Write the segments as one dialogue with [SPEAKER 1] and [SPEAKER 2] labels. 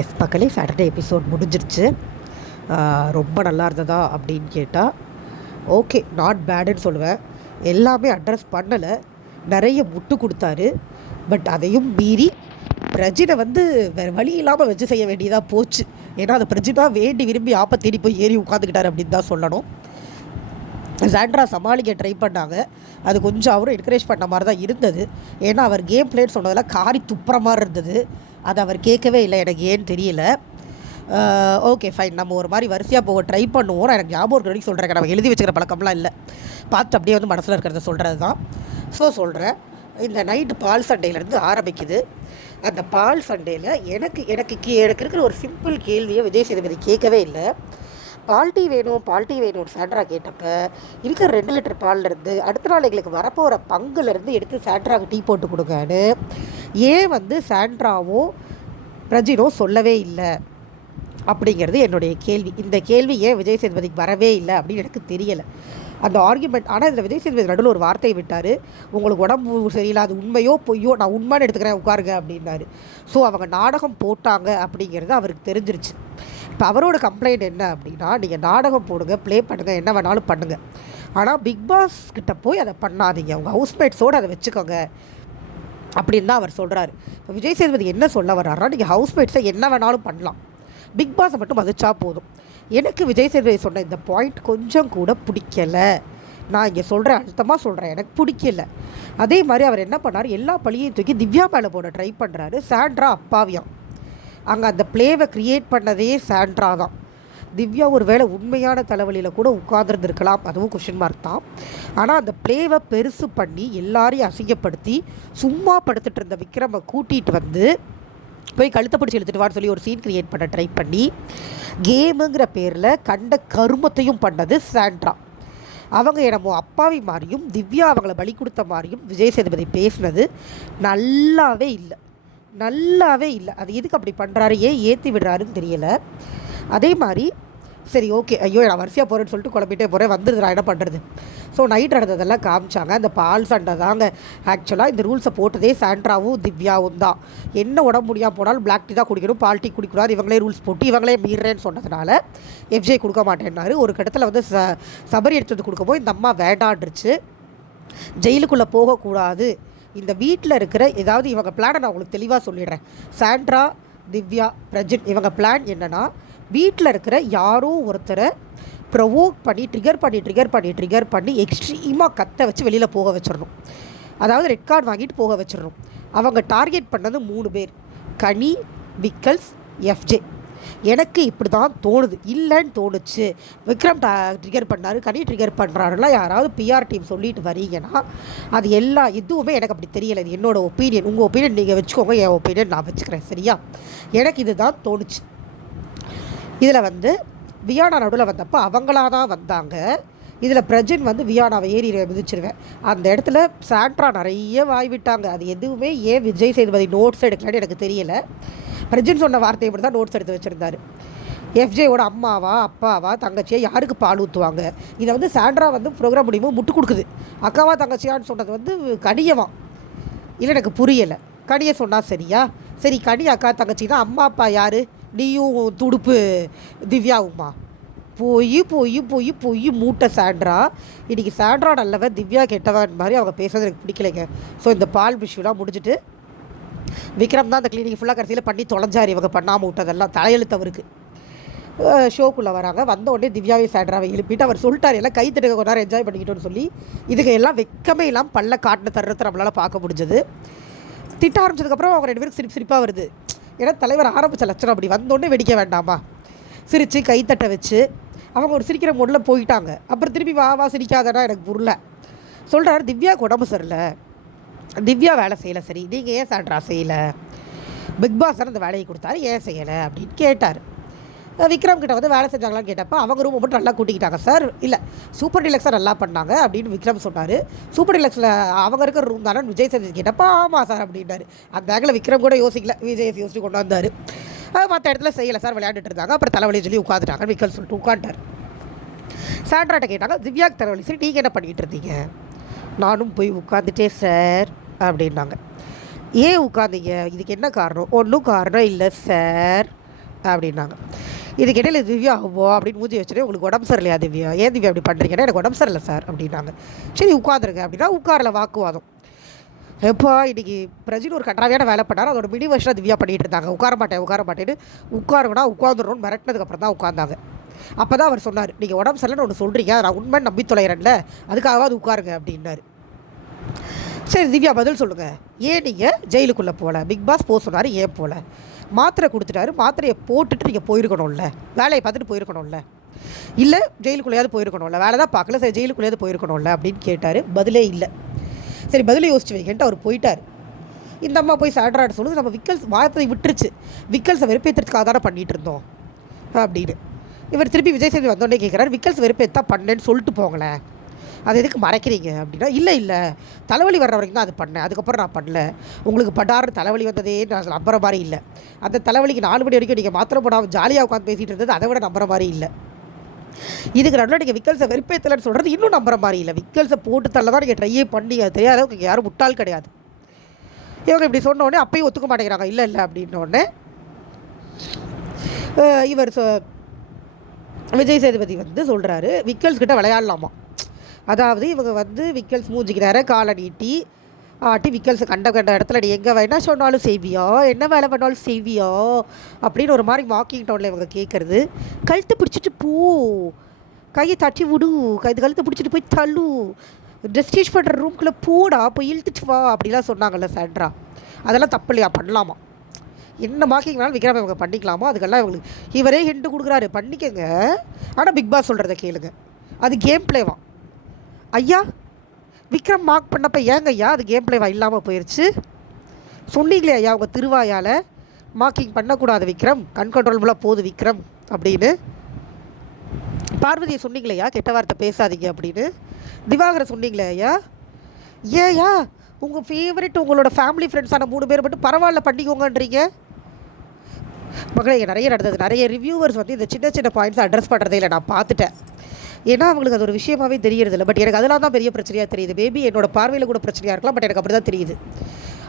[SPEAKER 1] S மக்களே Saturday episode முடிஞ்சிருச்சு. ரொம்ப நல்லா இருந்ததா அப்படின்னு கேட்டால் ஓகே நாட் பேடுன்னு சொல்லுவேன். எல்லாமே அட்ரஸ் பண்ணலை. நிறைய முட்டு கொடுத்தாரு. பட் அதையும் மீறி பிரஜினை வந்து வேறு வழி இல்லாமல் வச்சு செய்ய வேண்டியதாக போச்சு. ஏன்னா அந்த பிரஜினா வேண்டி விரும்பி ஆப்பத்தேடி தேடி போய் ஏறி உட்காந்துக்கிட்டார் அப்படின்னு தான் சொல்லணும். சாண்ட்ரா சமாளிக்க ட்ரை பண்ணாங்க. அது கொஞ்சம் அவரும் என்கரேஜ் பண்ண மாதிரி தான் இருந்தது. ஏன்னா அவர் கேம் பிளேன்னு சொன்னதெல்லாம் காரி துப்புற மாதிரி இருந்தது. அது அவர் கேட்கவே இல்லை. எனக்கு ஏன்னு தெரியல. ஓகே ஃபைன் நம்ம ஒரு மாதிரி வரிசையாக போக ட்ரை பண்ணுவோம் எனக்கு ஞாபகம் இருக்கிற வரைக்கும் சொல்கிறேன் நம்ம எழுதி வச்சுக்கிற பழக்கம்லாம் இல்லை. பார்த்து அப்படியே வந்து மனசில் இருக்கிறத சொல்கிறது தான். ஸோ சொல்கிறேன் இந்த நைட்டு பால் சண்டையிலேருந்து ஆரம்பிக்குது. அந்த பால் சண்டையில் எனக்கு எனக்கு கே எனக்கு இருக்கிற ஒரு சிம்பிள் கேள்வியை விஜய் சேதுபதி கேட்கவே இல்லை. பால் டீ வேணும் பால் டீ வேணும்னு சாண்ட்ரா கேட்டப்ப இருக்கிற ரெண்டு லிட்டர் பால்லேருந்து அடுத்த நாள் எங்களுக்கு வரப்போகிற பங்குலேருந்து எடுத்து சாண்ட்ராவுக்கு டீ போட்டு கொடுங்கன்னு. ஏன் வந்து சாண்ட்ராவும் பிரஜினோ சொல்லவே இல்லை? அப்படிங்கிறது என்னுடைய கேள்வி. இந்த கேள்வி ஏன் விஜய் சேதுபதிக்கு வரவே இல்லை அப்படின்னு எனக்கு தெரியலை. அந்த ஆர்குமெண்ட் ஆனால் இதில் விஜய் சேதுபதி நடுவில் ஒரு வார்த்தையை விட்டார். உங்களுக்கு உடம்பு சரியில்லை அது உண்மையோ பொய்யோ நான் உண்மைன்னு எடுத்துக்கிறேன் உட்காருங்க அப்படின்னாரு. ஸோ அவங்க நாடகம் போட்டாங்க அப்படிங்கிறது அவருக்கு தெரிஞ்சிருச்சு. இப்போ அவரோட கம்ப்ளைண்ட் என்ன அப்படின்னா நீங்கள் நாடகம் போடுங்க ப்ளே பண்ணுங்கள் என்ன வேணாலும் பண்ணுங்கள் ஆனால் பிக் பாஸ் கிட்ட போய் அதை பண்ணாதீங்க. உங்கள் ஹவுஸ்மேட்ஸோடு அதை வச்சுக்கோங்க அப்படின்னு தான் அவர் சொல்கிறாரு இப்போ விஜய் சேதுபதி என்ன சொல்ல வர்றாருன்னா நீங்கள் ஹவுஸ்மேட்ஸை என்ன வேணாலும் பண்ணலாம். பிக் பாஸை மட்டும் மதிச்சா போதும். எனக்கு விஜய் சேதுபதி சொன்ன இந்த பாயிண்ட் கொஞ்சம் கூட பிடிக்கல. நான் இங்கே சொல்கிறேன் அழுத்தமாக சொல்கிறேன் எனக்கு பிடிக்கல. அதே மாதிரி அவர் என்ன பண்ணார்? எல்லா பழியையும் தூக்கி திவ்யா மேலே போட ட்ரை பண்ணுறாரு சாண்ட்ரா அப்பாவியாம். அங்கே அந்த ப்ளேவை க்ரியேட் பண்ணதே சாண்ட்ரா தான். திவ்யா ஒரு வேளை உண்மையான தலைவலியில் கூட உட்கார்ந்துருந்துருக்கலாம். அதுவும் கொஷின் மார்க் தான். ஆனால் அந்த ப்ளேவை பெருசு பண்ணி எல்லாரையும் அசிங்கப்படுத்தி சும்மா படுத்துட்டு இருந்த விக்ரமை கூட்டிகிட்டு வந்து போய் கழுத்தை பிடிச்சி இழுத்துட்டு வான்னு சொல்லி ஒரு சீன் க்ரியேட் பண்ண ட்ரை பண்ணி கேமுங்கிற பேரில் கண்ட கருமத்தையும் பண்ணது சாண்ட்ரா அவங்க என்னமோ அப்பாவி மாதிரியும் திவ்யா அவங்கள பலி கொடுத்த மாதிரியும் விஜய் சேதுபதி பேசினது நல்லாவே இல்லை. நல்லாவே இல்லை. அது எதுக்கு அப்படி பண்ணுறாரு ஏன் ஏற்றி விடுறாருன்னு தெரியல. அதே மாதிரி சரி ஓகே. ஐயோ நான் வரிசையாக போகிறேன்னு சொல்லிட்டு குழம்பிட்டே போகிறேன் வந்துடுது நான் என்ன பண்ணுறது ஸோ நைட் நடந்ததெல்லாம் காமிச்சாங்க. அந்த பால் சண்டை தாங்க. ஆக்சுவலாக இந்த ரூல்ஸை போட்டதே சாண்ட்ராவும் திவ்யாவும் தான். என்ன உடம்பு முடியாமல் போனாலும் பிளாக் டீ தான் குடிக்கணும் பால் டீ குடிக்கூடாது. இவங்களே ரூல்ஸ் போட்டு இவங்களே மீறேன்னு சொன்னதுனால எஃப்ஜே கொடுக்க மாட்டேன்னாரு. ஒரு கட்டத்தில் வந்து ச சபரி எடுத்து வந்து கொடுக்கும்போது இந்த அம்மா வேண்டான்றுச்சு ஜெயிலுக்குள்ளே போகக்கூடாது. இந்த வீட்டில் இருக்கிற ஏதாவது இவங்க பிளானை நான் உங்களுக்கு தெளிவாக சொல்லிடுறேன். சாண்ட்ரா திவ்யா பிரஜின் இவங்க பிளான் என்னென்னா வீட்டில் இருக்கிற யாரோ ஒருத்தரை ப்ரொவோக் பண்ணி ட்ரிகர் பண்ணி ட்ரிகர் பண்ணி ட்ரிகர் பண்ணி எக்ஸ்ட்ரீமாக கத்த வச்சு வெளியில் போக வச்சிடணும். அதாவது ரெட் கார்டு வாங்கிட்டு போக வச்சிடணும். அவங்க டார்கெட் பண்ணது மூணு பேர். கனி விக்கல்ஸ் எஃப்ஜே எனக்கு இப்படி தான் தோணுது. இல்லைன்னு தோணுச்சு. விக்ரம் டா ட்ரிகர் பண்ணாரு கனி ட்ரிகர் பண்ணுறாருலாம் யாராவது பிஆர் டீம் சொல்லிட்டு வரீங்கன்னா அது எல்லா இதுவுமே எனக்கு அப்படி தெரியலை. இது என்னோடய ஒப்பீனியன் உங்கள் ஒப்பீனியன் நீங்கள் வச்சுக்கோங்க. என் ஒப்பீனியன் நான் வச்சுக்கிறேன். சரியா? எனக்கு இதுதான் தோணுச்சு. இதில் வந்து வியானா நடுவில் வந்தப்போ அவங்களா தான் வந்தாங்க. இதில் பிரஜின் வந்து வியானாவை ஏறி மிதிச்சிருவேன். அந்த இடத்துல சாண்ட்ரா நிறைய வாய் விட்டாங்க. அது எதுவுமே ஏன் விஜய் சேதுபதி நோட்ஸ் எடுக்கலன்னு எனக்கு தெரியல. பிரஜின் சொன்ன வார்த்தையை மட்டும் தான் நோட்ஸ் எடுத்து வச்சுருந்தாரு. எஃப்ஜேயோட அம்மாவா அப்பாவா தங்கச்சியா யாருக்கு பால் ஊற்றுவாங்க இதை வந்து சாண்ட்ரா வந்து ப்ரோக்ராம் முடியுமோ முட்டு கொடுக்குது. அக்காவா தங்கச்சியான்னு சொன்னது வந்து கனியவா. இல்லை எனக்கு புரியலை. கனியை சொன்னால் சரியா? சரி கனி அக்கா தங்கச்சி தான் அம்மா அப்பா யார்? நீயும் துடுப்பு திவ்யாவுமா? போய் போய் போய் போய் மூட்டை சாண்ட்ரா இன்றைக்கி சாண்ட்ரா நல்லவன் திவ்யா கெட்டவன் மாதிரி அவங்க பேசுறது எனக்கு பிடிக்கலைங்க. ஸோ இந்த பால் விஷயம்லாம் முடிஞ்சுட்டு விக்ரம் தான் அந்த கிளினிக் ஃபுல்லாக கடைசியில் பண்ணி தொலைஞ்சார். இவங்க பண்ணாமல் விட்டதெல்லாம் தலையெழுத்து அவருக்கு ஷோக்குள்ளே வராங்க. வந்த உடனே திவ்யாவை சாண்ட்ராவை எழுப்பிட்டு அவர் சொல்லிட்டார் எல்லாம் கை தட்டுக்க கொஞ்ச நேரம் என்ஜாய் பண்ணிக்கிட்டோன்னு சொல்லி. இதுக்கு எல்லாம் வெக்கமே இல்லாமல் பல்ல காட்டின தருணத்தை நம்மளால் பார்க்க முடிஞ்சது. திட்ட ஆரம்பிச்சதுக்கப்புறம் அவங்க ரெண்டு பேருக்கு சிரிப்பு சிரிப்பாக வருது. ஏன்னா தலைவர் ஆரம்பித்த லட்சணம் அப்படி. வந்தோடனே வெடிக்க வேண்டாமா? சிரித்து கைத்தட்ட வச்சு அவங்க ஒரு சிரிக்கிற மூடில் போயிட்டாங்க. அப்புறம் திருப்பி வா வா சிரிக்காதடா எனக்கு புரியல. சொல்கிறாரு திவ்யாவுக்கு உடம்பு சரியில்லை. திவ்யா வேலை செய்யலை சரி. நீங்கள் ஏன் சாண்ட்ரா செய்யலை? பிக் பாஸ் அந்த வேலையை கொடுத்தாரு ஏன் செய்யலை? அப்படின்னு கேட்டார். விக்ரம் கிட்ட வந்து வேலை செஞ்சாங்களான்னு கேட்டப்போ அவங்க ரூம் மட்டும் நல்லா கூட்டிக்கிட்டாங்க சார் இல்லை சூப்பர் டிலக்ஸாக நல்லா பண்ணாங்க அப்படின்னு விக்ரம் சொன்னார். சூப்பர் டிலக்ஸில் அவங்க இருக்கிற ரூம் தானே விஜய் சேதுபதி கேட்டப்போ ஆமாம் சார் அப்படின்னாரு. அந்த ஆங்கில் விக்ரம் கூட யோசிக்கல. விஜய் யோசிச்சு கொண்டு வந்தார். மற்ற இடத்துல செய்யலை சார் விளையாண்டுட்டு இருந்தாங்க. அப்புறம் தலைவலி சொல்லி உட்காந்துட்டாங்க விக்கல் சொல்லிட்டு உட்காந்துட்டார் சாண்ட்ராட்ட கேட்டாங்க திவ்யாக்கு தலைவலி. சரி நீங்கள் என்ன பண்ணிகிட்டு இருந்தீங்க? நானும் போய் உட்காந்துட்டே சார் அப்படின்னாங்க. ஏன் உட்காந்தீங்க இதுக்கு என்ன காரணம்? ஒன்றும் காரணம் இல்லை சார் அப்படின்னாங்க. இதுக்கு இடையில திவ்யா ஆகுமோ அப்படின்னு மூஞ்சி வச்சுட்டு உங்களுக்கு உடம்பு சரியில்லையா திவ்யா? ஏன் திவ்யா அப்படி பண்ணுறீங்கன்னா எனக்கு உடம்பு சரியில்லை சார் அப்படின்னாங்க. சரி உட்காந்துருங்க அப்படின்னா உட்காரல வாக்குவாதம். எப்போ இன்றைக்கி பிரஜின் ஒரு கட்டாவியான வேலை பண்ணார். அதோட மினி வருஷம் திவ்யா பண்ணிட்டு இருந்தாங்க. உட்கார மாட்டேன் உட்கார மாட்டேன்னு உட்காருங்கன்னா உட்காந்துடணும்னு மிரட்டினதுக்கப்புறம் தான் உட்காந்தாங்க அப்போ தான் அவர் சொன்னார் நீங்கள் உடம்பு சரியில்லைன்னு ஒன்று சொல்கிறீங்க நான் உண்மை நம்பி தொலைகிறேன்ல அதுக்காகவாது உட்காருங்க அப்படின்னாரு. சரி திவ்யா பதில் சொல்லுங்கள் ஏன் நீங்கள் ஜெயிலுக்குள்ளே போகல பிக் பாஸ் போக சொன்னார் ஏன் போகல மாத்திரை கொடுத்துட்டாரு. மாத்திரையை போட்டுட்டு நீங்கள் போயிருக்கணும்ல. வேலையை பார்த்துட்டு போயிருக்கணும்ல. இல்லை ஜெயிலுக்குள்ளேயாவது போயிருக்கணும்ல. வேலை தான் பார்க்கல. சரி ஜெயிலுக்குள்ளேயாவது போயிருக்கணும்ல அப்படின்னு கேட்டார். பதிலே இல்லை. சரி பதிலே யோசிச்சு வைக்கன்ட்டு அவர் போயிட்டார். இந்த அம்மா போய் சாட்ராட் சொல்லுது நம்ம விக்கல்ஸ் வார்த்தை விட்டுருச்சு. விக்கல்ஸை வெறுப்பேற்றுறதுக்காக தானே பண்ணிகிட்டு இருந்தோம் அப்படின்னு. இவர் திருப்பி விஜய் சேதுபதி வந்தோடனே கேட்குறாரு விக்கல்ஸ் வெறுப்பேற்றா பண்ணேன்னு சொல்லிட்டு போங்களேன். அது எதுக்கு மறைக்கிறீங்க அப்படின்னா இல்லை இல்லை. தலைவலி வர்ற வரைக்கும் தான் அது பண்ணேன். அதுக்கப்புறம் நான் பண்ணல. உங்களுக்கு படார் தலைவலி வந்ததே நான் நம்புற மாதிரி இல்லை. அந்த தலைவலிக்கு நாலு மணி வரைக்கும் நீங்கள் மாத்திரம் போடாமல் ஜாலியாக உட்காந்து பேசிகிட்டு இருந்தது அதை விட நம்புற மாதிரி இல்லை. இதுக்கு நடுவில் நீங்கள் விக்கல்ஸை வெறுப்பேற்றலன்னு சொல்கிறது இன்னும் நம்புற மாதிரி இல்லை. விக்கல்ஸை போட்டு தள்ள தான் நீங்கள் ட்ரையே பண்ணி அது தெரியாதவங்க யாரும் முட்டால் கிடையாது. இவங்க இப்படி சொன்ன உடனே அப்பயும் ஒத்துக்க மாட்டேங்கிறாங்க. இல்லை இல்லை அப்படின்ன உடனே இவர் சொ- விஜய் சேதுபதி வந்து சொல்கிறாரு விக்கல்ஸ் கிட்ட விளையாடலாமா? அதாவது இவங்க வந்து விக்கல்ஸ் மூஞ்சிக்கு நேரம் காலை நீட்டி ஆட்டி கண்ட கண்ட இடத்துல நீ எங்கே வேணா சொன்னாலும் செய்வியா? என்ன வேலை பண்ணாலும் செய்வியா? அப்படின்னு ஒரு மாதிரி வாக்கிங் டவுனில் இவங்க கேட்குறது கழுத்தை பிடிச்சிட்டு போ. கையை தட்டி விடு. கை கழுத்தை பிடிச்சிட்டு போய் தள்ளு. ட்ரெஸ் பண்ணுற ரூம்குள்ளே போடா போய் இழுத்துட்டு வா அப்படிலாம் சொன்னாங்கல்ல சாண்ட்ரா. அதெல்லாம் தப்பு இல்லையா? பண்ணலாமா? என்ன மார்க்கிங் வேணாலும் விக்ரம் இவங்க பண்ணிக்கலாமா? அதுக்கெல்லாம் இவங்களுக்கு இவரே ஹெண்டு கொடுக்குறாரு. பண்ணிக்கங்க. ஆனால் பிக் பாஸ் சொல்கிறத கேளுங்க. அது கேம் பிளேவான் ஐயா விக்ரம் மார்க் பண்ணப்ப ஏங்க ஐயா அது கேம் பிளேவா இல்லாமல் போயிடுச்சு சொன்னீங்களே ஐயா உங்கள் திருவாயால் மார்க்கிங் பண்ணக்கூடாது விக்ரம். கண் கண்ட்ரோல் போகுது விக்ரம் அப்படின்னு. பார்வதியை சொன்னீங்களேயா கெட்ட வார்த்தை பேசாதீங்க அப்படின்னு. திவாகரை சொன்னீங்களே ஐயா. ஏயா உங்கள் ஃபேவரட் உங்களோட ஃபேமிலி ஃப்ரெண்ட்ஸான மூணு பேர் மட்டும் பரவாயில்ல பண்ணிக்கோங்கன்றீங்க. மகளே நிறைய நடந்தது. நிறைய ரிவ்யூவர்ஸ் வந்து இந்த சின்ன சின்ன பாயிண்ட்ஸ் அட்ரஸ் பண்ணுறதே இல்லை நான் பார்த்துட்டேன். ஏன்னா அவங்களுக்கு அது ஒரு விஷயமாவே தெரியறதில்ல. பட் எனக்கு அதெல்லாம் தான் பெரிய பிரச்சனையாக தெரியுது. மேபி என்னோட பார்வையில் கூட பிரச்சனையாக இருக்கலாம். பட் எனக்கு அப்படி தான் தெரியுது.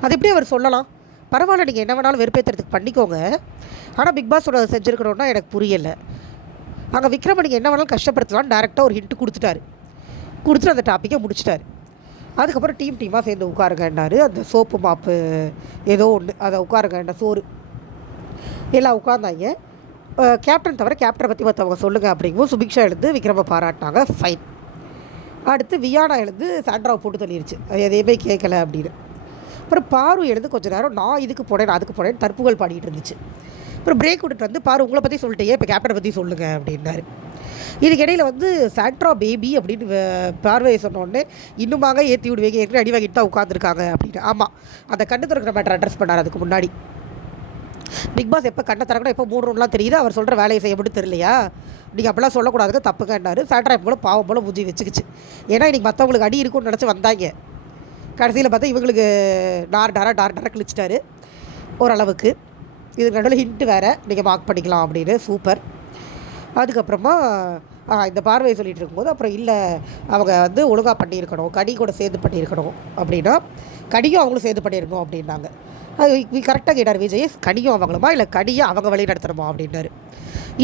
[SPEAKER 1] அது எப்படி அவர் சொல்லலாம்? பரவாயில்ல நீங்கள் என்ன வேணாலும் வெறுப்பேற்றுறதுக்கு பண்ணிக்கோங்க. ஆனால் பிக் பாஸோட செஞ்சுருக்கணும்னா எனக்கு புரியலை. அங்கே விக்ரமணிக்கு நீங்கள் என்ன வேணாலும் கஷ்டப்படுத்தலாம் டேரெக்டாக ஒரு ஹிண்ட் கொடுத்துட்டாரு. கொடுத்துட்டு அந்த டாப்பிக்கை முடிச்சிட்டாரு. அதுக்கப்புறம் டீம் டீமாக சேர்ந்து உட்காருங்கன்னாரு. அந்த சோப்பு மாப்பு ஏதோ ஒன்று அதை உட்காருங்கன்ற சோறு. எல்லாம் உட்காந்தாங்க கேப்டன் தவிர கேப்டனை பற்றி மற்றவங்க சொல்லுங்கள் அப்படிங்கும்போது சுபிக்ஷா எழுந்து விக்ரம பாராட்டினாங்க. ஃபைன் அடுத்து வியானா எழுந்து சாண்ட்ராவை போட்டு தள்ளிடுச்சு அது எதையுமே கேட்கல அப்படின்னு. அப்புறம் பாரு எழுந்து கொஞ்ச நேரம் நான் இதுக்கு போனேன் நான் அதுக்கு போனேன் தற்புகள் பாடிட்டு இருந்துச்சு. அப்புறம் பிரேக் விட்டுட்டு வந்து பாரு உங்களை பற்றி சொல்லிட்டே இப்போ கேப்டனை பற்றி சொல்லுங்கள் அப்படின்னாரு. இதுக்கு வந்து சாண்ட்ரா பேபி அப்படின்னு பார்வையை சொன்னோடனே இன்னுமாங்க ஏற்றி விடுவீங்க ஏற்கனவே அடி வாங்கிட்டு தான் உட்காந்துருக்காங்க அப்படின்னு. ஆமாம் அந்த கண்ணு திறக்கிற மேட்டர் அட்ரஸ் பண்ணார் அதுக்கு முன்னாடி. பிக் பாஸ் எப்போ கண்ணை திறக்கணும் எப்போ மூணு ரூம்லாம் தெரியுது. அவர் சொல்கிற வேலையை செய்ய தெரியலையா? நீங்கள் அப்படிலாம் சொல்லக்கூடாதுங்க தப்புங்கன்னாரு சாண்ட்ரா போல பாவம் போல புஜி வச்சுக்கிச்சு. ஏன்னா இன்றைக்கி மற்றவங்களுக்கு அடி இருக்கும்னு நினச்சி வந்தாங்க. கடைசியில் பார்த்தா இவங்களுக்கு டார் டாரா டார் டாரா கிழிச்சிட்டாரு. ஓரளவுக்கு. இது நடுவில் ஹிண்ட்டு வேறு. நீங்கள் மார்க் பண்ணிக்கலாம் அப்படின்னு. சூப்பர் அதுக்கப்புறமா இந்த பார்வையை சொல்லிகிட்டு இருக்கும்போது அப்புறம் இல்லை அவங்க வந்து ஒழுங்காக பண்ணியிருக்கணும். கடி கூட சேர்ந்து பண்ணியிருக்கணும் அப்படின்னா கடியும் அவங்களும் சேர்ந்து பண்ணியிருக்கணும் அப்படின்னாங்க. அது கரெக்டாக கேட்டார் விஜய். கடியும் அவங்களுமா? இல்லை கடியை அவங்க வழி நடத்தணுமா? அப்படின்னாரு.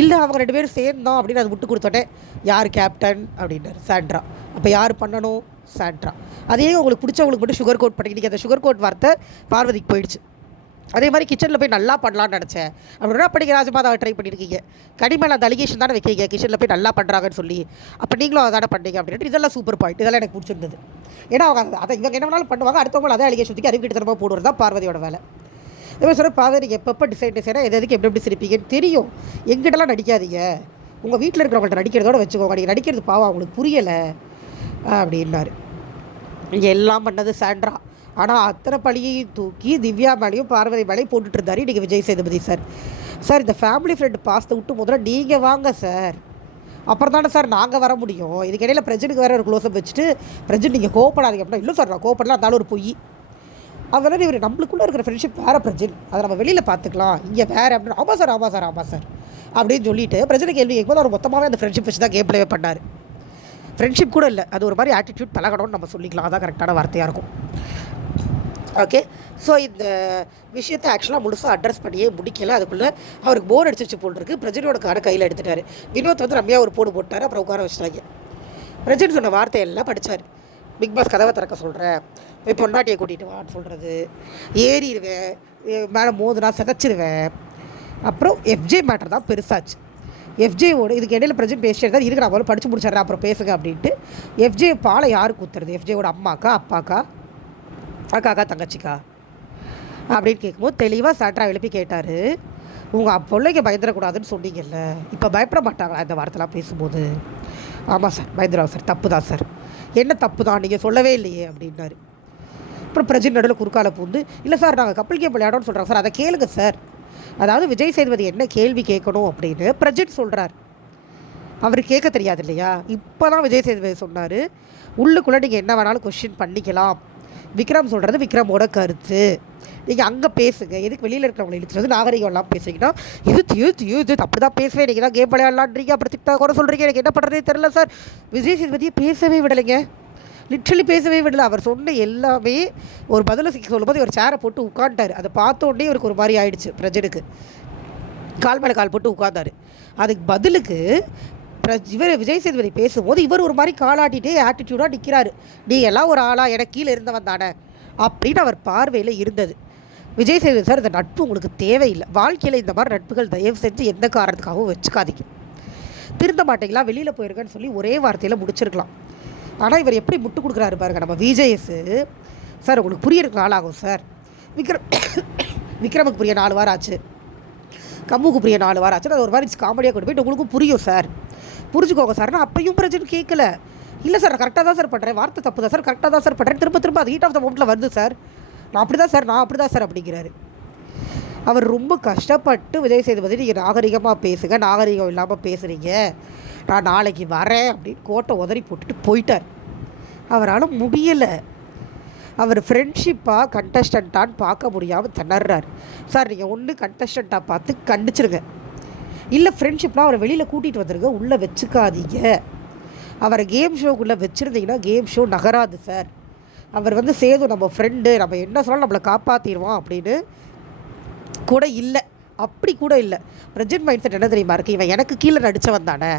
[SPEAKER 1] இல்லை அவங்க ரெண்டு பேரும் சேர்ந்தோம் அப்படின்னு அது விட்டு கொடுத்தோன்னே யார் கேப்டன் அப்படின்னாரு. சாண்ட்ரா அப்போ யார் பண்ணணும்? சாண்ட்ரா அதே உங்களுக்கு பிடிச்சவங்களுக்கு மட்டும் சுகர் கோட் பண்ணிக்கிட்டு அந்த சுகர் கோட் வார்த்தை பார்வதிக்கு போயிடுச்சு. அதே மாதிரி கிச்சனில் போய் நல்லா பண்ணலாம்னு நினச்சேன். அப்படின்னா படிக்க ராஜமாதாவை ட்ரை பண்ணியிருக்கீங்க கனிமேல அந்த அலிகேஷன் தானே வைக்கிறீங்க. கிச்சனில் போய் நல்லா பண்ணுறாங்கன்னு சொல்லி. அப்போ நீங்களும் அதானே பண்ணீங்க அப்படின்ட்டு இதெல்லாம் சூப்பர் பாயிண்ட் இதெல்லாம் எனக்கு பிடிச்சிருந்தது. ஏன்னா அவங்க அதை- இங்கே இவங்க என்ன வேணாலும் பண்ணுவாங்க. அடுத்தவங்க அதே அலிகேஷன் தூக்கி அறிவிக்கிட்டு தரமாக போடுறது தான் பார்வதியோட வேலை. இதே சொல்ல பார்வதி நீங்கள் எப்பப்போ டிசைன் டிசைனாக எது எதுக்கு எப்படி எப்படி சிரிப்பீங்கன்னு தெரியும். எங்கிட்டலாம் நடிக்காதீங்க. உங்கள் வீட்டில் இருக்கிறவங்கள்ட்ட நடிக்கிறதோட வச்சுக்கோங்க. நீங்கள் நடிக்கிறது பாவம் அவங்களுக்கு புரியலை. அப்படின்னாரு. இங்கே எல்லாம் பண்ணது சாண்ட்ரா. ஆனால் அத்தனை பழியையும் தூக்கி திவ்யா மேலேயும் பார்வதி மேலேயும் போட்டுட்டு இருந்தார் இன்றைக்கி விஜய் சேதுபதி சார் சார் இந்த ஃபேமிலி ஃப்ரெண்டு பாஸ்த்தை விட்டு முதல்ல நீங்கள் வாங்க சார் அப்புறம் தானே சார் நாங்கள் வர முடியும். இதுக்கு இடையில பிரஜனுக்கு வேறு ஒரு க்ளோஸ்அப் வச்சுட்டு பிரஜன் நீங்கள் கோவப்படாதீங்க அப்படின்னா இல்லை சார் நான் கோவப்படலாம் அதனால ஒரு பொய். அதனால் இவர் நம்மளுக்குள்ளே இருக்கிற ஃப்ரெண்ட்ஷிப் வேறு பிரஜன். அதை நம்ம வெளியில் பார்த்துக்கலாம். இங்கே வேறு அப்படின்னு ஆமாம் சார் ஆமாம் சார் ஆமாம் சார் அப்படின்னு சொல்லிட்டு பிரஜனை கேள்வி கேட்கும்போது அவர் மொத்தமாகவே அந்த ஃப்ரெண்ட்ஷிப் வச்சு தான் கேம் ப்ளே பண்ணார். ஃப்ரெண்ட்ஷிப் கூட இல்லை. அது ஒரு மாதிரி ஆட்டிடியூட் பழகணும்னு நம்ம சொல்லிக்கலாம். அதான் கரெக்டான வார்த்தையாக இருக்கும். ஓகே ஸோ இந்த விஷயத்தை ஆக்சுவலாக முழுசாக அட்ரஸ் பண்ணியே முடிக்கல. அதுக்குள்ளே அவருக்கு போர் அடிச்சிச்சு போல் இருக்கு. பிரஜனோட காரை கையில் எடுத்துட்டாரு. வினோத் வந்து ரம்யா ஒரு போடு போட்டார். அப்புறம் உட்கார வச்சிட்டாங்க. பிரஜன் சொன்ன வார்த்தையெல்லாம் படித்தார் பிக் பாஸ் கதவை திறக்க சொல்கிறேன் போய் பொண்டாட்டியை கூட்டிகிட்டு வான்னு சொல்கிறது ஏறிடுவேன் மேலே மோதுனா சிதைச்சிருவேன் அப்புறம் எஃப்ஜே மேட்டர் தான் பெருசாச்சு. எஃப்ஜேவோட இதுக்கு இடையில பிரஜன் பேசிட்டு இருந்தால் இருக்கிற போல படித்து முடிச்சிடுறேன் அப்புறம் பேசுங்க அப்படின்ட்டு. எஃப்ஜே பாலை யார் கூத்துறது? எஃப்ஜேவோட அம்மாக்கா அப்பாக்கா? அக்காக்கா தங்கச்சிக்கா. அப்படின்னு கேட்கும்போது தெளிவாக சாட்ரா எழுப்பி கேட்டார். உங்கள் பிள்ளைங்க பயந்துடக்கூடாதுன்னு சொன்னீங்கல்ல. இப்போ பயப்பட மாட்டாங்களா இந்த வார்த்தைலாம் பேசும்போது? ஆமாம் சார் பயந்துடுவாங்க சார். தப்பு தான் சார். என்ன தப்பு தான் நீங்கள் சொல்லவே இல்லையே அப்படின்னாரு. அப்புறம் பிரஜின் நடுவில் குறுக்கால பூந்து இல்லை சார் நாங்கள் கப்பல் கேம் விளையாடோன்னு சொல்கிறோம் சார். அதை கேளுங்க சார். அதாவது விஜய் சேதுபதி என்ன கேள்வி கேட்கணும்? அப்படின்னு பிரஜின் சொல்கிறார் அவர் கேட்க தெரியாது இல்லையா? இப்போ தான் விஜய் சேதுபதி சொன்னார். உள்ளுக்குள்ளே நீங்கள் என்ன வேணாலும் கொஷின் பண்ணிக்கலாம். விக்ரம் சொல்கிறது விக்ரமோட கருத்து. நீங்கள் அங்கே பேசுங்க. எதுக்கு வெளியில் இருக்கிறவங்களை இழுத்துறது வந்து நாகரிகம் எல்லாம் பேசுறீங்கன்னா இது தியு தியு இது அப்படி தான் பேசுவேன். நீங்கள் தான் கேம் விளையாடலான்றீங்க. அப்புறம் திட்டா கூட சொல்கிறீங்க எனக்கு என்ன பண்ணுறதே தெரில சார். விஜய் சேதுபதியை பேசவே விடலைங்க. லிட்ரலி பேசவே விடல. அவர் சொன்ன எல்லாமே ஒரு பதில சொல்லும்போது ஒரு சேரை போட்டு உட்காந்துட்டார் அதை பார்த்த உடனே இவருக்கு ஒரு மாதிரி ஆயிடுச்சு பிரஜனுக்கு. கால் மேலே கால் போட்டு உட்காந்தாரு அதுக்கு பதிலுக்கு இவர் விஜய் சேதுபதி பேசும்போது இவர் ஒரு மாதிரி காலாட்டிகிட்டே ஆட்டிடியூடாக நிற்கிறாரு நீ எல்லாம் ஒரு ஆளா எனக்கு கீழே இருந்தவன் தானே? அப்படின்னு அவர் பார்வையில் இருந்தது. விஜய் சேதுபதி சார் இந்த நட்பு உங்களுக்கு தேவையில்லை. வாழ்க்கையில் இந்த மாதிரி நட்புகள் தயவு செஞ்சு எந்த காரணத்துக்காகவும் வச்சுக்காதீங்க. திருந்த மாட்டீங்களா? வெளியில் போயிருக்கேன்னு சொல்லி ஒரே வார்த்தையில் முடிச்சிருக்கலாம். ஆனால் இவர் எப்படி முட்டு கொடுக்குறாரு பாருங்க நம்ம விஜயஸு. சார் உங்களுக்கு புரியறதுக்கு நாள் ஆகும் சார். விக்ரம் விக்ரமுக்கு புரிய நாலு வாரம் ஆச்சு. கம்முக்கு புரிய நாலு வாரம் ஆச்சு. அது ஒரு மாதிரி காமெடியாக கொண்டு போயிட்டு உங்களுக்கும் புரியும் சார். புரிஞ்சுக்கோங்க சார். நான் அப்பையும் பிரச்சனை கேட்கல இல்லை சார் நான் கரெக்டாக தான் சார் பண்ணுறேன் வார்த்தை தப்பு தான் சார். கரெக்டாக தான் சார் பண்ணுறேன் திரும்ப திரும்ப அது ஹீட் ஆஃப் த மோமெண்ட்டில் வருது சார். நான் அப்படி தான் சார் நான் அப்படி தான் சார் அப்படிங்கிறாரு. அவர் ரொம்ப கஷ்டப்பட்டு விஜய் சேதுபதி நீங்கள் நாகரிகமாக பேசுங்க. நாகரிகம் இல்லாமல் பேசுகிறீங்க நான் நாளைக்கு வரேன் அப்படின்னு கோட்டை உதறி போட்டுட்டு போயிட்டார். அவரால் முடியலை. அவர் ஃப்ரெண்ட்ஷிப்பாக கண்டஸ்டண்ட்டான்னு பார்க்க முடியாமல் திணறார். சார் நீங்கள் ஒன்று கண்டஸ்டண்ட்டாக பார்த்து கண்டிச்சிருங்க. இல்லை ஃப்ரெண்ட்ஷிப்னால் அவரை வெளியில் கூட்டிகிட்டு வந்துருங்க உள்ளே வச்சுக்காதீங்க. அவரை கேம் ஷோக்குள்ளே வச்சுருந்தீங்கன்னா கேம் ஷோ நகராது சார் அவர் வந்து சேது நம்ம ஃப்ரெண்டு நம்ம என்ன சொன்னாலும் நம்மளை காப்பாற்றிடுவான் அப்படின்னு கூட இல்லை. அப்படி கூட இல்லை. ப்ரெஜென்ட் மைண்ட் செட் என்ன தெரியுமா இருக்குது இவன் எனக்கு கீழே நடித்தவன் தானே.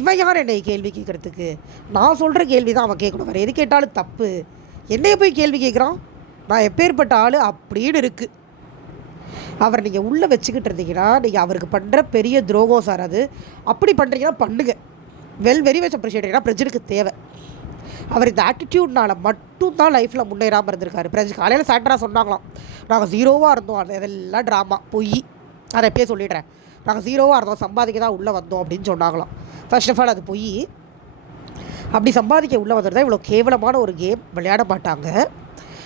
[SPEAKER 1] இவன் யார் என்னை கேள்வி கேட்குறதுக்கு? நான் சொல்கிற கேள்வி தான் அவன் கேட்கணும். வேறு எது கேட்டாலும் தப்பு. என்னைய போய் கேள்வி கேட்குறான்? நான் எப்பேற்பட்ட ஆள் அப்படின்னு இருக்குது அவரை நீங்கள் உள்ளே வச்சுக்கிட்டு இருந்தீங்கன்னா நீங்கள் அவருக்கு பண்ணுற பெரிய துரோகம் சார் அது. அப்படி பண்ணுறீங்கன்னா பண்ணுங்க. வெல் வெரி மச் அப்ரிஷியேட் ஏன்னா பிரஜனுக்கு தேவை. அவர் இந்த ஆட்டிடியூட்னால் மட்டும்தான் லைஃப்பில் முன்னேறாமல் இருந்திருக்காரு. பிரஜ் காலையில் சாட்டராக சொன்னாங்களாம். நாங்கள் ஜீரோவாக இருந்தோம். அது இதெல்லாம் ட்ராமா பொய். அதை எப்பயே சொல்லிடுறேன். நாங்கள் ஜீரோவாக இருந்தோம். சம்பாதிக்க தான் உள்ளே வந்தோம் அப்படின்னு சொன்னாங்களாம். ஃபர்ஸ்ட் ஆஃப் ஆல் அது பொய். அப்படி சம்பாதிக்க உள்ளே வந்திருந்தா இவ்வளோ கேவலமான ஒரு கேம் விளையாட மாட்டாங்க.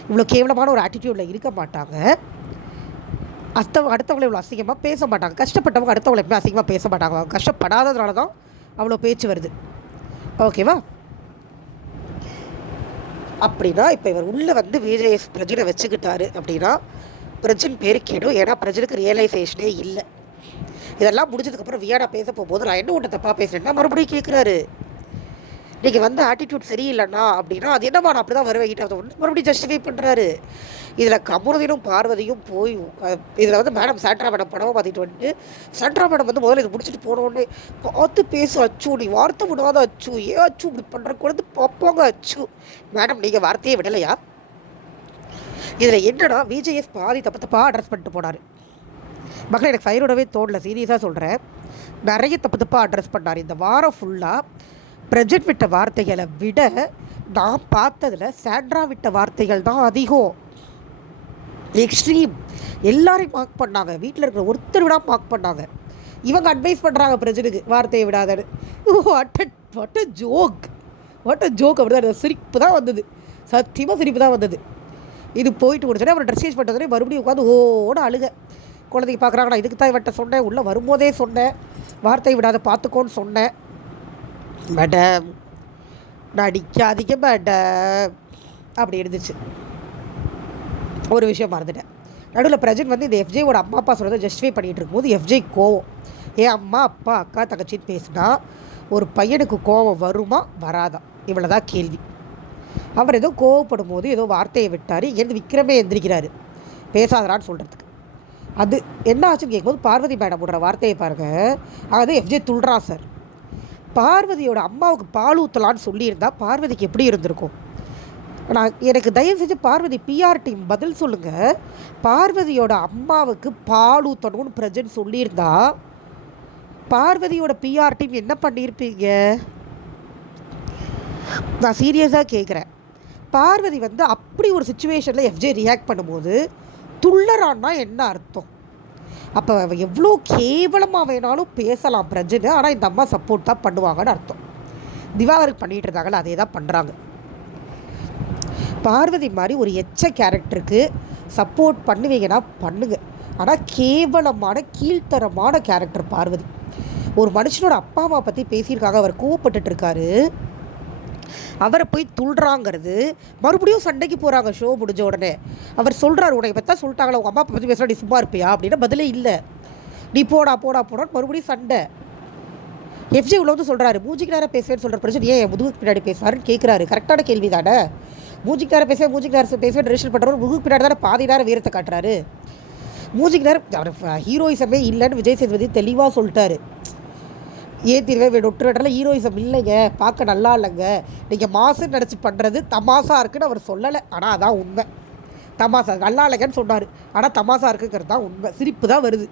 [SPEAKER 1] இவ்வளோ கேவலமான ஒரு ஆட்டிடியூடில் இருக்க மாட்டாங்க. அத்த அடுத்தவங்களை இவ்வளோ அசிங்கமாக பேச மாட்டாங்க. கஷ்டப்பட்டவங்க அடுத்தவங்களை எப்பவுமே அசிங்கமாக பேச மாட்டாங்க. அவங்க கஷ்டப்படாததுனால தான் அவ்வளோ பேச்சு வருது. ஓகேவா அப்படின்னா இப்போ இவர் உள்ளே வந்து விஜய் பிரஜனை வச்சுக்கிட்டாரு அப்படின்னா பிரஜன் பேர் கேடும். ஏன்னா பிரஜனுக்கு ரியலைசேஷனே இல்லை. இதெல்லாம் முடிஞ்சதுக்கப்புறம் வியாடா பேச போகும்போது நான் என்ன ஒன்று தப்பாக பேசுகிறேன்னா மறுபடியும் கேட்குறாரு நீங்கள் வந்து ஆட்டிடியூட் சரியில்லைண்ணா அப்படின்னா அது என்னம்மா நான் அப்படி தான் வருவேன் ஹீட் மறுபடியும் ஜஸ்டிஃபை பண்ணுறாரு இதில் கமருதீனும் பார்வதியும் போய் இதில் வந்து மேடம் சாண்ட்ரா மேடம் படமாக பார்த்துட்டு வந்துட்டு சாண்ட்ரா மேடம் வந்து முதல்ல இது முடிச்சுட்டு போனோடனே பார்த்து பேசு அச்சு நீ வார்த்தை விடாத அச்சு ஏன் அச்சு இப்படி பண்ணுற குழந்தை பார்ப்பாங்க அச்சு. மேடம் நீங்கள் வார்த்தையே விடலையா? இதில் என்னன்னா விஜேஎஸ் பாதி தப்பு தப்பாக அட்ரஸ் பண்ணிட்டு போனார். மக்கள் எனக்கு ஃபைரோடவே தோணல சீரியஸாக சொல்கிறேன் நிறைய தப்பு தப்பாக அட்ரஸ் பண்ணார். இந்த வாரம் ஃபுல்லாக பிரஜெட் விட்ட வார்த்தைகளை விட நான் பார்த்ததில் சாண்ட்ரா விட்ட வார்த்தைகள் தான் அதிகம். எக்ஸ்ட்ரீம். எல்லாரையும் மார்க் பண்ணாங்க. வீட்டில் இருக்கிற ஒருத்தர் விட மார்க் பண்ணாங்க. இவங்க அட்வைஸ் பண்ணுறாங்க பிரஜனுக்கு வார்த்தையை விடாதன்னு. What what a joke what a joke அப்படி தான் சிரிப்பு தான் வந்தது. சத்தியமாக சிரிப்பு தான் வந்தது. இது போயிட்டு முடிச்சோடனே அப்புறம் ட்ரெஸ் சேஞ்ச் பண்ணுறதுனே மறுபடியும் உட்காந்து ஓட அழுக. குழந்தைக்கு பார்க்குறாங்க நான் இதுக்கு தான் இவட்ட சொன்னேன். உள்ளே வரும்போதே சொன்னேன். வார்த்தை விடாத பார்த்துக்கோன்னு சொன்னேன். பட்ட நடிக்காதீங்க பட்ட அப்படி இருந்துச்சு. ஒரு விஷயம் மறந்துட்டேன். நடுவில் பிரஜன் வந்து இந்த எஃப்ஜேயோட அம்மா அப்பா சொல்கிறத ஜஸ்டிஃபை பண்ணிகிட்டு இருக்கும்போது எஃப்ஜே கோவம். ஏன் அம்மா அப்பா அக்கா தங்கச்சின்னு பேசுனா ஒரு பையனுக்கு கோவம் வருமா? வராதா? இவ்வளோ தான் கேள்வி. அவர் ஏதோ கோவப்படும் போது ஏதோ வார்த்தையை விட்டார். இங்கேருந்து விக்ரமே எந்திரிக்கிறாரு. பேசாதரான்னு சொல்கிறதுக்கு அது என்ன ஆச்சுன்னு கேட்கும்போது பார்வதி மேடம் விடுற வார்த்தையை பாருங்கள் அதாவது எஃப்ஜே துல்றா சார். பார்வதியோட அம்மாவுக்கு பால் ஊற்றலான்னு சொல்லியிருந்தா பார்வதிக்கு எப்படி இருந்திருக்கும்? நான் எனக்கு தயவு செஞ்சு பார்வதி பிஆர் டீம் பதில் சொல்லுங்கள் பார்வதியோட அம்மாவுக்கு பால் ஊற்றணும்னு பிரஜன் சொல்லியிருந்தா பார்வதியோட பிஆர் டீம் என்ன பண்ணியிருப்பீங்க? நான் சீரியஸாக கேட்குறேன் பார்வதி வந்து அப்படி ஒரு சுச்சுவேஷனில் எஃப்ஜே ரியாக்ட் பண்ணும்போது துள்ளரான்னா என்ன அர்த்தம்? அப்போ எவ்வளோ கேவலமாக வேணாலும் பேசலாம் பிரஜனை ஆனால் இந்த அம்மா சப்போர்ட் தான் பண்ணுவாங்கன்னு அர்த்தம். திவாகருக்கு பண்ணிகிட்டு இருந்தாங்களே அதே தான் பண்ணுறாங்க பார்வதி மாதிரி ஒரு எச்ச கேரக்டருக்கு சப்போர்ட் பண்ணுவீங்கன்னா பண்ணுங்க. ஆனால் கேவலமான கீழ்த்தரமான கேரக்டர் பார்வதி. ஒரு மனுஷனோட அப்பா அம்மா பற்றி பேசியிருக்காங்க அவர் கோவப்பட்டுட்டு இருக்காரு. அவரை போய் துள்றாங்கிறது மறுபடியும் சண்டைக்கு போகிறாங்க ஷோ முடிஞ்ச உடனே. அவர் சொல்கிறார் உனக்கு பார்த்தா சொல்லிட்டாங்களா? உங்கள் அம்மா அப்பா பற்றி பேசுகிறா நீ சும்மா இருப்பியா? அப்படின்னா பதிலே இல்லை. நீ போடா போடா போடான்னு மறுபடியும் சண்டை. எஃப்ஜி உள்ள வந்து சொல்கிறாரு மூஞ்சிக்கு நேரம் பேசுவேன்னு சொல்கிற பிரச்சனை ஏன்? முதுகுக்கு பின்னாடி பேசுவாருன்னு கேட்குறாரு கரெக்டான கேள்வி தானே? மூஞ்சிக்கு நேரம் பேசுவேன் மூஞ்சிக்கு நேரம் பேசுவேன் ரெஜிஸ்டர் பண்ணுறவர் முதுகுக்கு பின்னாடி தானே பாதி நேரம் வீரத்தை காட்டுறாரு. மூஞ்சிக்கு நேரம் அவர் ஹீரோயிசமே இல்லைன்னு விஜய் சேதுபதி தெளிவாக சொல்லிட்டாரு. ஏற்றிடுவே வேணும். விட்டுறல ஹீரோயிசம் இல்லைங்க. பார்க்க நல்லா இல்லைங்க. நீங்கள் மாசுன்னு நினச்சி பண்ணுறது தமாசா இருக்குன்னு அவர் சொல்லலை. ஆனால் அதான் உண்மை. தமாசா நல்லா இல்லைங்கன்னு சொன்னார். ஆனால் தமாசா இருக்குங்கிறது தான் உண்மை. சிரிப்பு தான் வருது.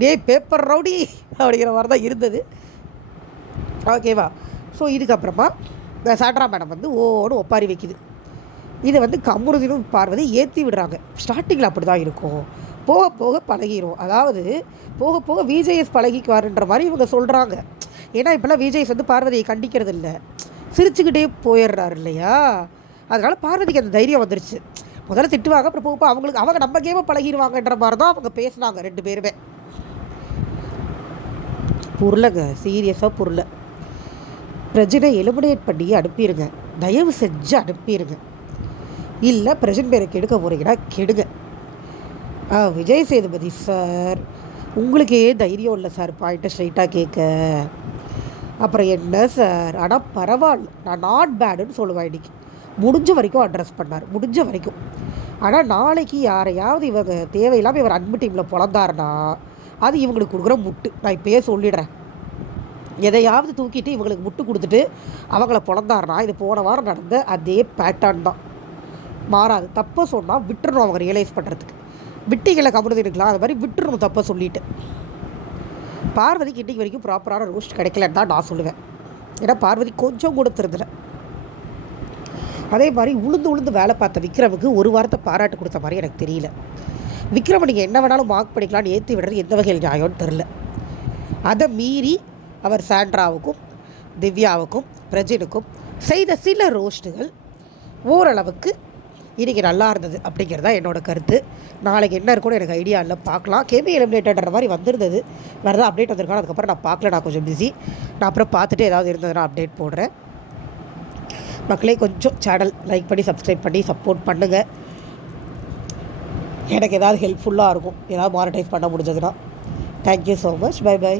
[SPEAKER 1] டே பேப்பர் ரவுடி அப்படிங்கிற மாதிரி தான் இருந்தது. ஓகேவா ஸோ இதுக்கப்புறமா இந்த சாட்ரா மேடம் வந்து ஓன்னு ஒப்பாரி வைக்குது. இதை வந்து கமுருதினும் பார்வதி ஏற்றி விடுறாங்க. ஸ்டார்டிங்கில் அப்படி தான் இருக்கும். போக போக பழகிடும் அதாவது போக போக விஜேஎஸ் பழகிக்குவாருன்ற மாதிரி இவங்க சொல்கிறாங்க ஏன்னா இப்போல்லாம் விஜேஎஸ் வந்து பார்வதியை கண்டிக்கிறது இல்லை சிரிச்சுக்கிட்டே போயிடுறாரு இல்லையா? அதனால் பார்வதிக்கு அந்த தைரியம் வந்துருச்சு. முதல்ல திட்டுவாங்க அப்புறம் போக போக அவங்களுக்கு அவங்க நம்ம கேமை பழகிடுவாங்கன்ற மாதிரி தான் அவங்க பேசுனாங்க ரெண்டு பேருமே. புரியலங்க சீரியஸாக புரியல பிரஜனை எலிமினேட் பண்ணி அனுப்பிடுங்க தயவு செஞ்சு அனுப்பிடுங்க இல்லை பிரஜன் பேரை கெடுக்க போகிறீங்கன்னா கெடுங்க. விஜய் சேதுபதி சார். உங்களுக்கே தைரியம் இல்லை சார் பாயிண்ட்டை ஸ்ட்ரைட்டாக கேட்க அப்புறம் என்ன சார்? ஆனால் பரவாயில்ல நான் நாட் பேடுன்னு சொல்லுவேன் இன்னைக்கு. முடிஞ்ச வரைக்கும் அட்ரஸ் பண்ணார். முடிஞ்ச வரைக்கும். ஆனால் நாளைக்கு யாரையாவது இவங்க தேவையில்லாமல் இவர் அன்பு டீமில் பிறந்தாருன்னா அது இவங்களுக்கு கொடுக்குற முட்டு. நான் இப்போயே சொல்லிடுறேன். எதையாவது தூக்கிட்டு இவங்களுக்கு முட்டு கொடுத்துட்டு அவங்கள பிறந்தாருனா இது போன வாரம் நடந்த அதே பேட்டர்ன் தான். மாறாது. தப்பை சொன்னால் விட்டுறணும் அவங்க ரியலைஸ் பண்ணுறதுக்கு விட்டிகளை கமுறது எடுக்கலாம் அது மாதிரி விட்டுறணும் தப்பை சொல்லிட்டு. பார்வதிக்கு இன்றைக்கு வரைக்கும் ப்ராப்பரான ரோஸ்ட் கிடைக்கலன்னு தான் நான் சொல்லுவேன். ஏன்னா பார்வதி கொஞ்சம் கூட திருந்தல. அதே மாதிரி உளுந்து உளுந்து வேலை பார்த்த விக்ரமுக்கு ஒரு வாரத்தை பாராட்டு கொடுத்த மாதிரி எனக்கு தெரியல. விக்ரம நீங்கள் என்ன வேணாலும் மார்க் பண்ணிக்கலாம்னு ஏற்றி விடுறது எந்த வகையில் நியாயம்னு தெரில அதை மீறி அவர் சாண்ட்ராவுக்கும் திவ்யாவுக்கும் பிரஜினுக்கும் செய்த சில ரோஸ்ட்டுகள் ஓரளவுக்கு இன்றைக்கி நல்லா இருந்தது அப்படிங்கிறது தான் என்னோட கருத்து. நாளைக்கு என்ன இருக்கும்னு எனக்கு ஐடியா இல்லை பார்க்கலாம். கேபி எலிமினேட்டட்ற மாதிரி வந்திருந்தது. வேறு ஏதாவது அப்டேட் வந்திருக்கான அதுக்கப்புறம் நான் பார்க்கல நான் கொஞ்சம் பிஸி நான் அப்புறம் பார்த்துட்டு ஏதாவது இருந்ததுன்னா அப்டேட் போடுறேன். மக்களே கொஞ்சம் சேனல் லைக் பண்ணி சப்ஸ்கிரைப் பண்ணி சப்போர்ட் பண்ணுங்கள் எனக்கு ஏதாவது ஹெல்ப்ஃபுல்லாக இருக்கும் ஏதாவது மானிட்டைஸ் பண்ண முடிஞ்சதுன்னா. Thank you so much bye bye